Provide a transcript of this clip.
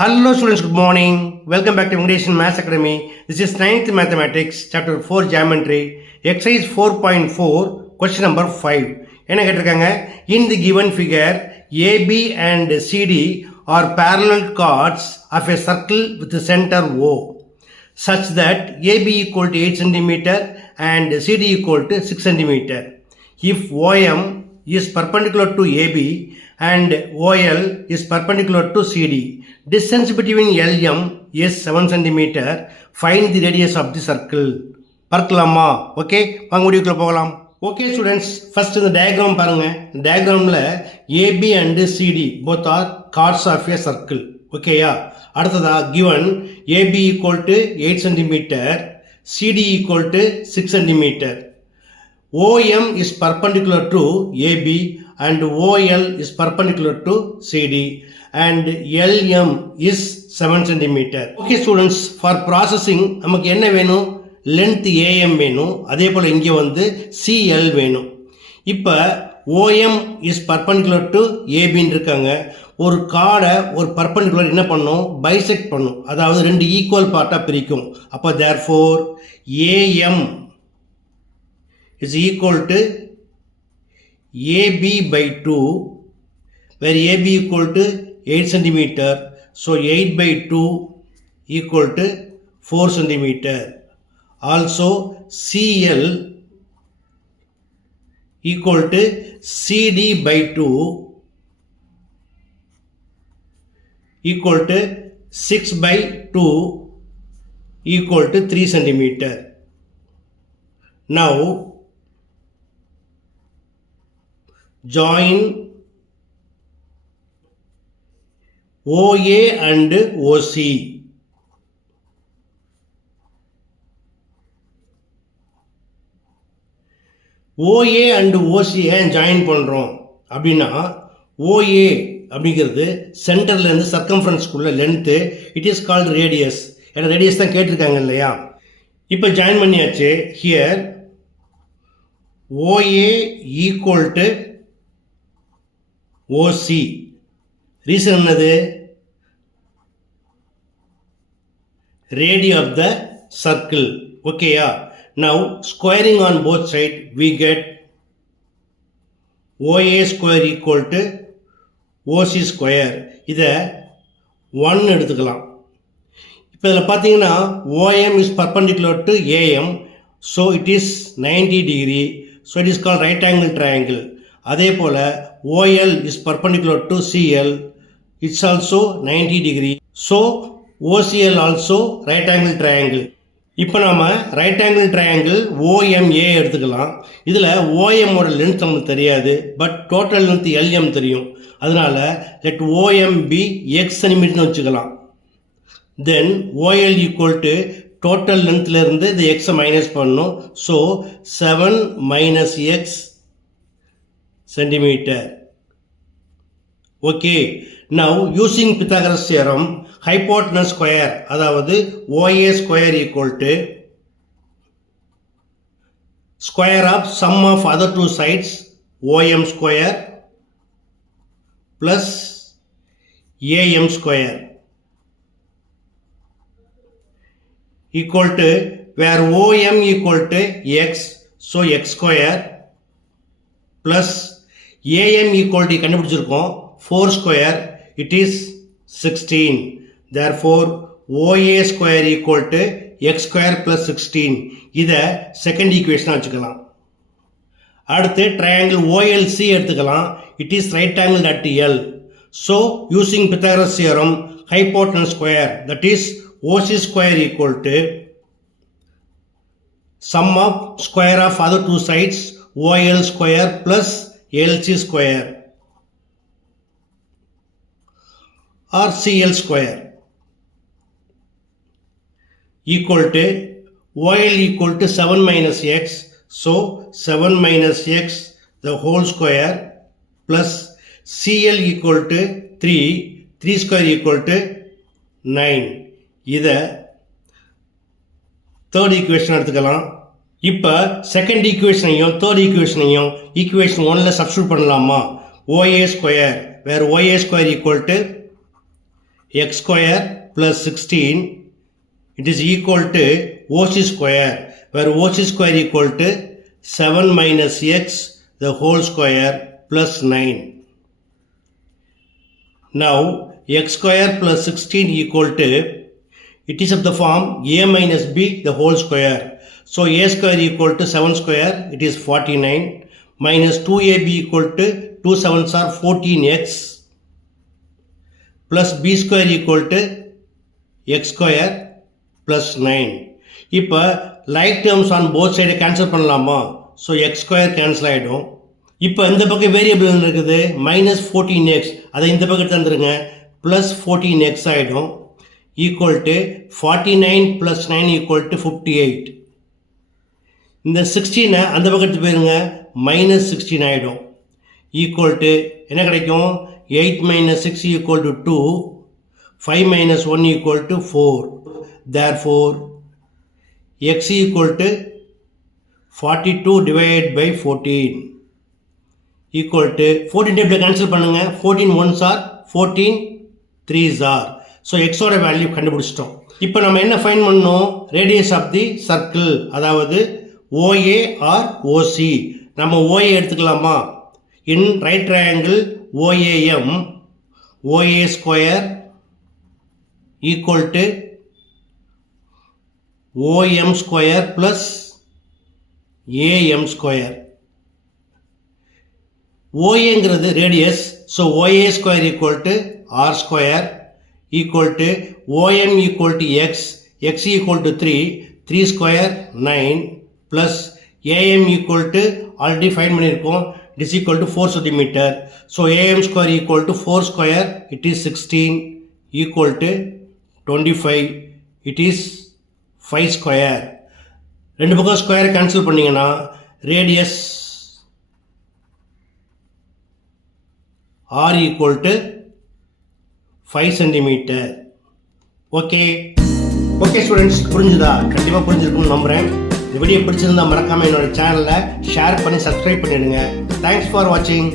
Hello students, good morning. Welcome back to English and Maths Academy. This is 9th Mathematics, Chapter 4 Geometry, Exercise 4.4, Question number 5. என்ன கேட்டிருக்காங்க? In the given figure, AB and CD are parallel chords of a circle with the center O, such that AB equal to 8 cm and CD equal to 6 cm. If OM is perpendicular to AB and OL is perpendicular to CD, distance between LM is 7 cm. Find the radius of the circle. பார்க்கலாமா? Okay, வாங்க வீடியோக்குள்ள போகலாம். Okay students, first இந்த diagram பாருங்க. இந்த டயக்ராமில் AB and CD both are chords of a circle. ஓகேயா? அடுத்ததா given AB equal to 8 centimetre, CD equal to 6 centimetre. OM is perpendicular to AB and OL is perpendicular to CD and LM is 7 cm. Okay students, for processing நமக்கு என்ன வேணும்? length AM வேணும். அதே போல் இங்கே வந்து CL வேணும். இப்போ OM is perpendicular to ABன்னு இருக்காங்க. ஒரு கார்டை ஒரு பர்பண்டிகுலர் என்ன பண்ணும்? பைசெக்ட் பண்ணும். அதாவது ரெண்டு ஈக்குவல் பார்ட்டாக பிரிக்கும். அப்போ therefore AM is equal to AB by 2, where AB equal to 8 cm. So 8 by 2 equal to 4 cm. Also CL equal to CD by 2 equal to 6 by 2 equal to 3 cm. Now join OA and OC. OA and OC ஏன் join பண்ணுறோம் அப்படின்னா, OA அப்படிங்கிறது சென்டர்லேருந்து சர்க்கம்ஃபரன்ஸ்க்குள்ள length, it is called radius. ஏன்னா radius தான் கேட்டிருக்காங்க இல்லையா? இப்போ ஜாயின் பண்ணியாச்சு. Here OA equal to OC. Reason என்னது? Radius of the circle. ஓகேயா? Now squaring on both side we get OA square equal to OC square. இதை 1 எடுத்துக்கலாம். இப்போ இதில் பார்த்தீங்கன்னா OM is perpendicular to AM, so it is 90 degree, so it is called right angle triangle. அதே போல் OL is perpendicular to CL, it's also 90 degree, so OCL also right angle triangle. இப்போ நாம் right angle triangle OMA எடுத்துக்கலாம். இதில் OMோட லென்த் நமக்கு தெரியாது, but total length LM தெரியும். அதனால் லெட் OM be X சென்டிமீட்டர்னு வச்சுக்கலாம். Then OL equal to total லென்த்லேருந்து இந்த எக்ஸை மைனஸ் பண்ணணும். So 7 minus x centimetre. Okay, now using Pythagoras theorem, hypotenuse square அதாவது OA square equal to square of sum of other two sides OM square plus AM square equal to, where OM equal to X, so X square plus AM equal to கண்டுபிடிச்சிருக்கோம் 4 square, it is 16. Therefore OA square equal to X square plus 16. இதை செகண்ட் ஈக்குவேஷனாக வச்சுக்கலாம். அடுத்து triangle OLC எடுத்துக்கலாம். it is right angle at L. so using Pythagoras theorem, hypotenuse square, that is OC square equal to sum of square of other two sides OL square plus LC square or CL square equal to OL equal to 7 minus X, so 7 minus X the whole square plus CL equal to 3 square equal to 9. இதை third equation எடுத்துக்கலாம். இப்போ second ஈக்குவேஷனையும் third ஈக்குவேஷனையும் equation 1ல் substitute பண்ணலாமா? OA square, where OA square equal to x square plus 16, it is equal to OC square, where OC square equal to 7 minus x the whole square plus 9. Now x square plus 16 equal to, it is of the form a minus b the whole square. So a square equal to 7 square, it is 49, minus 2ab equal to 2 7s are 14x, plus b square equal to x square plus 9. இப்போ like terms on both side cancel பண்ணலாமா? So x square cancel ஆயிடும். இப்போ இந்த பக்கம் வேரியபிள் இருக்குது minus 14x, அதை இந்த பக்கம் தந்துருங்க, plus 14x ஆயிடும், equal to 49 plus 9 equal to 58. இந்த 16 அந்த பக்கத்து போயிருங்க, minus 16 ஆயிடும், equal to என்ன கிடைக்கும், 8 minus 6 equal to 2, 5 minus 1 equal to 4. Therefore x equal to 42 divided by 14 equal to 14 table cancel பண்ணுங்க, 14 1s are 14 3s are. So எக்ஸோட வேல்யூ கண்டுபிடிச்சிட்டோம். இப்போ நம்ம என்ன ஃபைண்ட் பண்ணோம், ரேடியஸ் ஆஃப் தி சர்க்கிள், அதாவது OA ஆர் OC. நம்ம OA எடுத்துக்கலாமா? இன் right triangle OAM, OA square equal to OM square plus AM square. OAங்கிறது radius, so OA square equal to R square equal to OM equal to X, X equal to 3, 3 square 9 plus AM equal to already find பண்ணிருக்கோம், it is equal to 4 centimeter. So AM square equal to 4 square, it is 16 equal to 25, it is 5 ஸ்கொயர். ரெண்டு பக்கம் square cancel பண்ணிங்கன்னா radius R equal to 5 centimetre. Okay students, புரிஞ்சுதா? கண்டிப்பாக புரிஞ்சிருக்கும்னு நம்புகிறேன். இந்த வீடியோ பிடிச்சிருந்தா மறக்காமல் என்னோட சேனலை ஷேர் பண்ணி சப்ஸ்கிரைப் பண்ணிடுங்க. தேங்க்ஸ் ஃபார் வாட்சிங்.